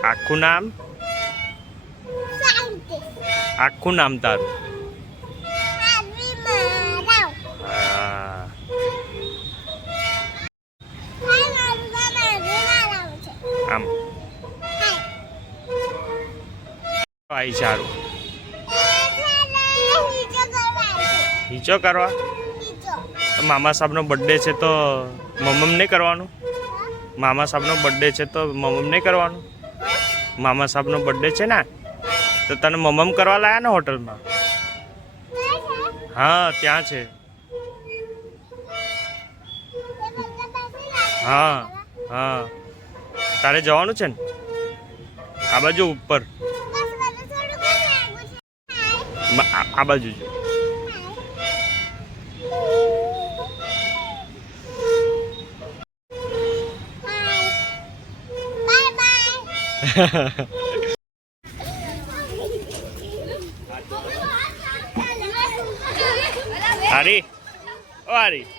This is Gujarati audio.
આખું નામ આખું નામ તારું આમ આઈ સારું હિચો કરવા મામા સાહેબનો બર્થડે છે તો મમ્મ નહીં કરવાનું મામા સાહેબનો બર્થડે છે તો મમ્મ નહીં કરવાનું મામા સાહેબનો બર્થડે છે ને તો તને મમ્મ કરવા લાયા ને હોટલમાં હા ત્યાં છે હા હા તારે જવાનું છે ને આ બાજુ ઉપર આ બાજુ જો Ari, oh Ari.